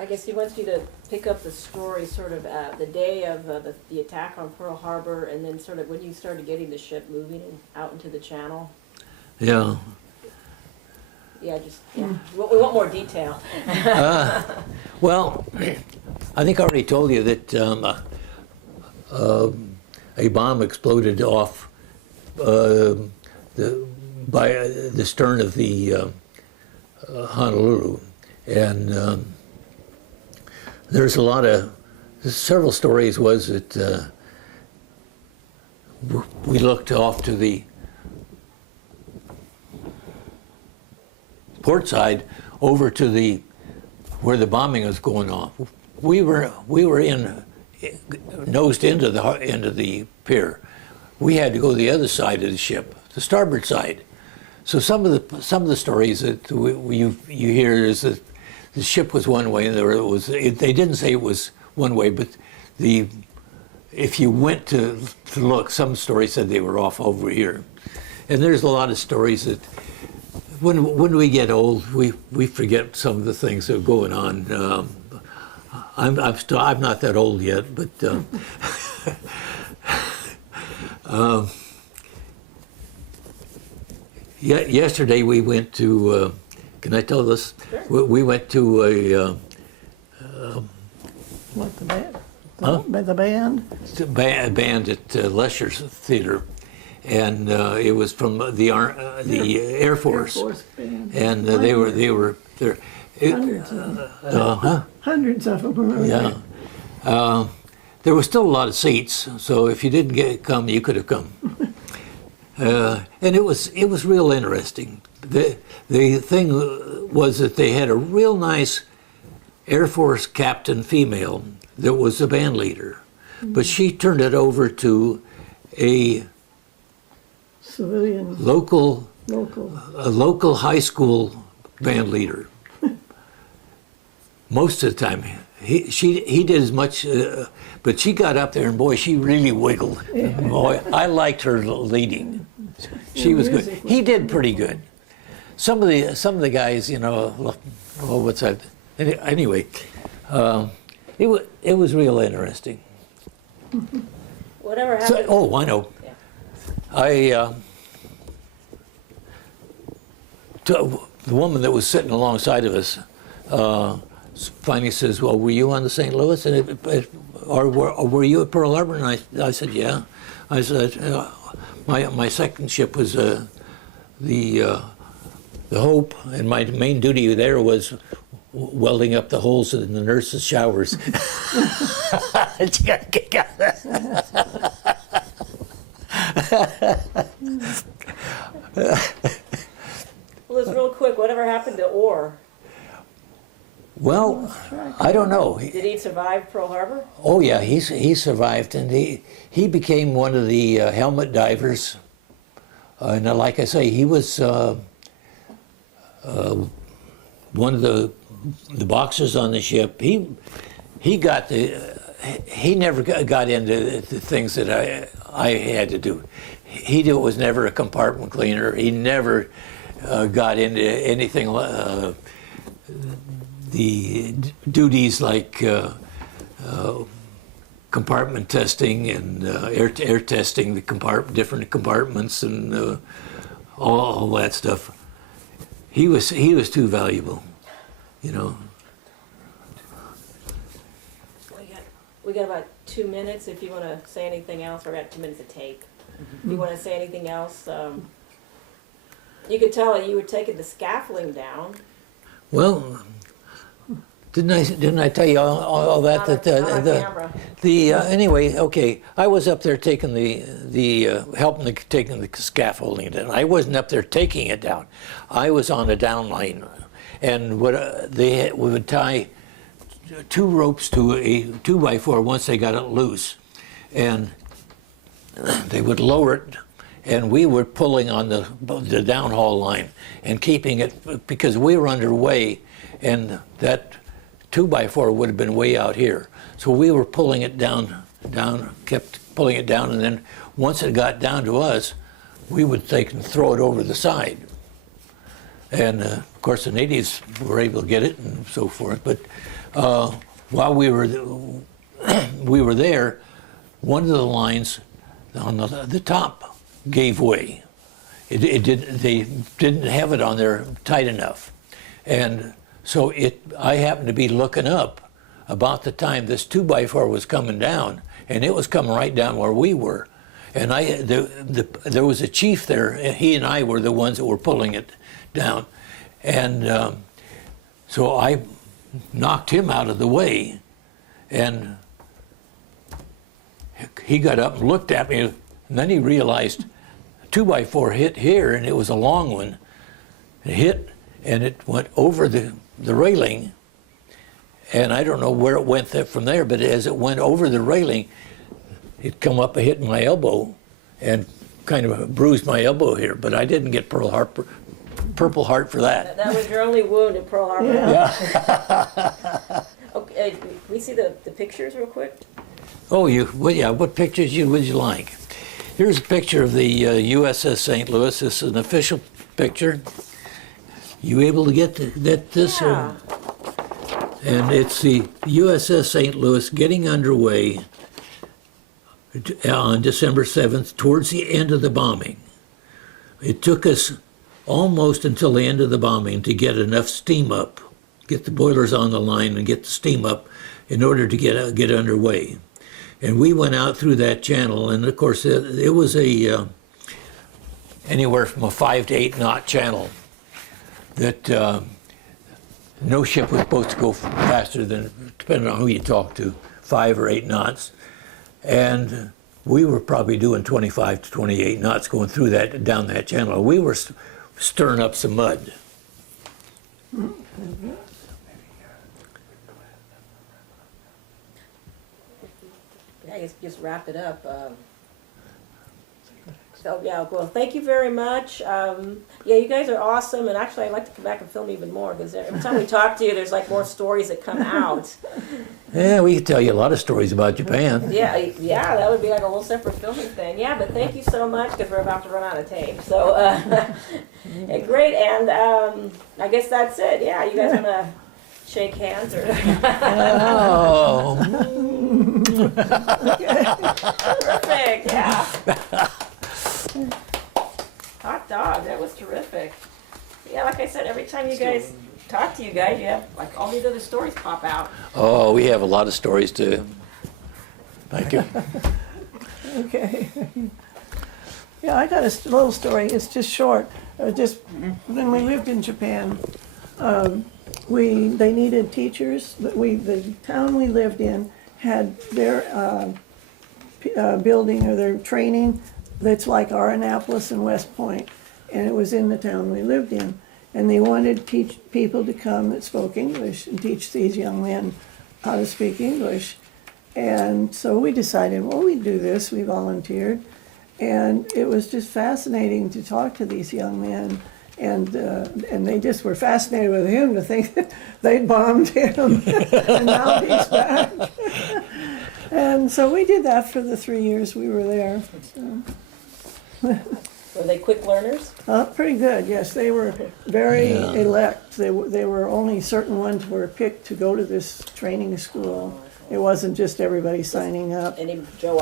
I guess he wants you to pick up the story sort of the day of the attack on Pearl Harbor, and then sort of when you started getting the ship moving out into the channel. Yeah. Yeah, we want more detail. Well, I think I already told you that a bomb exploded off by the stern of the Honolulu, and there's several stories. Was that we looked off to the port side over to where the bombing was going on. We were nosed into the pier. We had to go to the other side of the ship, the starboard side. So some of the stories that you hear is that the ship was one way, and they didn't say it was one way, but if you went to look, some stories said they were off over here. And there's a lot of stories that when we get old, we forget some of the things that are going on. I'm not that old yet, but yesterday we went to. Can I tell this? Sure. We went to a. What, the band? Huh? The band? Band at Lesher's Theater, and it was from the Air Force. Air Force band. And they were there. Hundreds of them. Hundreds of them were Yeah. There was still a lot of seats, so if you didn't come, you could have come. And it was real interesting. The thing was that they had a real nice Air Force captain female that was the band leader, but she turned it over to a civilian, local high school band leader. Most of the time, he did as much, but she got up there and boy, she really wiggled. Boy, I liked her leading. She was good. He did pretty good. Some of the guys, what's that? Anyway, it was real interesting. Whatever happened. I know. Yeah. The woman that was sitting alongside of us finally says, "Well, were you on the St. Louis, or were you at Pearl Harbor?" And I said, "Yeah." I said, "My second ship was the Hope, and my main duty there was welding up the holes in the nurses' showers." She got a kick out of that. Well, it's real quick. Whatever happened to Orr? Well, I don't know. Did he survive Pearl Harbor? Oh yeah, he survived, and he became one of the helmet divers. And like I say, he was one of the boxers on the ship. He never got into the things that I had to do. He was never a compartment cleaner. He never got into anything. The duties like compartment testing and air testing the different compartments and all that stuff. He was too valuable, We got about 2 minutes. If you want to say anything else, or we got 2 minutes of tape. If you want to say anything else, you could tell that you were taking the scaffolding down. Well, didn't I tell you all that? Anyway, okay. I was up there taking helping taking the scaffolding down. I wasn't up there taking it down. I was on a down line, and we would tie 2 ropes to a 2x4 once they got it loose, and they would lower it, and we were pulling on the downhaul line and keeping it because we were underway, and that 2x4 would have been way out here. So we were pulling it down, kept pulling it down, and then once it got down to us, we would take and throw it over the side. And of course, the natives were able to get it and so forth. But while we were there, one of the lines on the top gave way. They didn't have it on there tight enough, and so I happened to be looking up about the time this 2x4 was coming down, and it was coming right down where we were. And there was a chief there. He and I were the ones that were pulling it down, and so I knocked him out of the way, and he got up and looked at me, and then he realized 2x4 hit here, and it was a long one. It hit, and it went over the railing, and I don't know where it went from there, but as it went over the railing, it come up and hit my elbow and kind of bruised my elbow here, but I didn't get Purple Heart for that. That was your only wound at Pearl Harbor. Yeah. Okay, can we see the pictures real quick? Oh, what pictures would you like? Here's a picture of the USS St. Louis. This is an official picture. You able to get this? Yeah. And it's the USS St. Louis getting underway on December 7th, towards the end of the bombing. It took us almost until the end of the bombing to get enough steam up, get the boilers on the line and get the steam up in order to get underway. And we went out through that channel, and of course it was anywhere from a 5 to 8 knot channel that no ship was supposed to go faster than, depending on who you talk to, 5 or 8 knots. And we were probably doing 25 to 28 knots going through down that channel. We were stirring up some mud. Yeah, I guess just wrap it up. So yeah, well, thank you very much. Yeah, you guys are awesome, and actually I'd like to come back and film even more, because every time we talk to you, there's like more stories that come out. Yeah, we could tell you a lot of stories about Japan. Yeah, that would be like a whole separate filming thing. Yeah, but thank you so much, because we're about to run out of tape. So, yeah, great, and I guess that's it. Yeah, you guys want to shake hands or? Oh. Perfect. Yeah. Hot dog. That was terrific. Yeah, like I said, every time you guys talk to you guys, you have like all these other stories pop out. Oh, we have a lot of stories too. Thank you. Okay. Yeah, I got a little story. It's just short. Just when we lived in Japan, they needed teachers. The town we lived in had their building or their training that's like our Annapolis and West Point, and it was in the town we lived in. And they wanted people to come that spoke English and teach these young men how to speak English. And so we decided, well, we'd do this. We volunteered. And it was just fascinating to talk to these young men. And they just were fascinated with him, to think that they'd bombed him and now he's back. And so we did that for the 3 years we were there. So. Were they quick learners? Pretty good, yes. They were very elect. They were only certain ones were picked to go to this training school. It wasn't just everybody signing up. Any Joe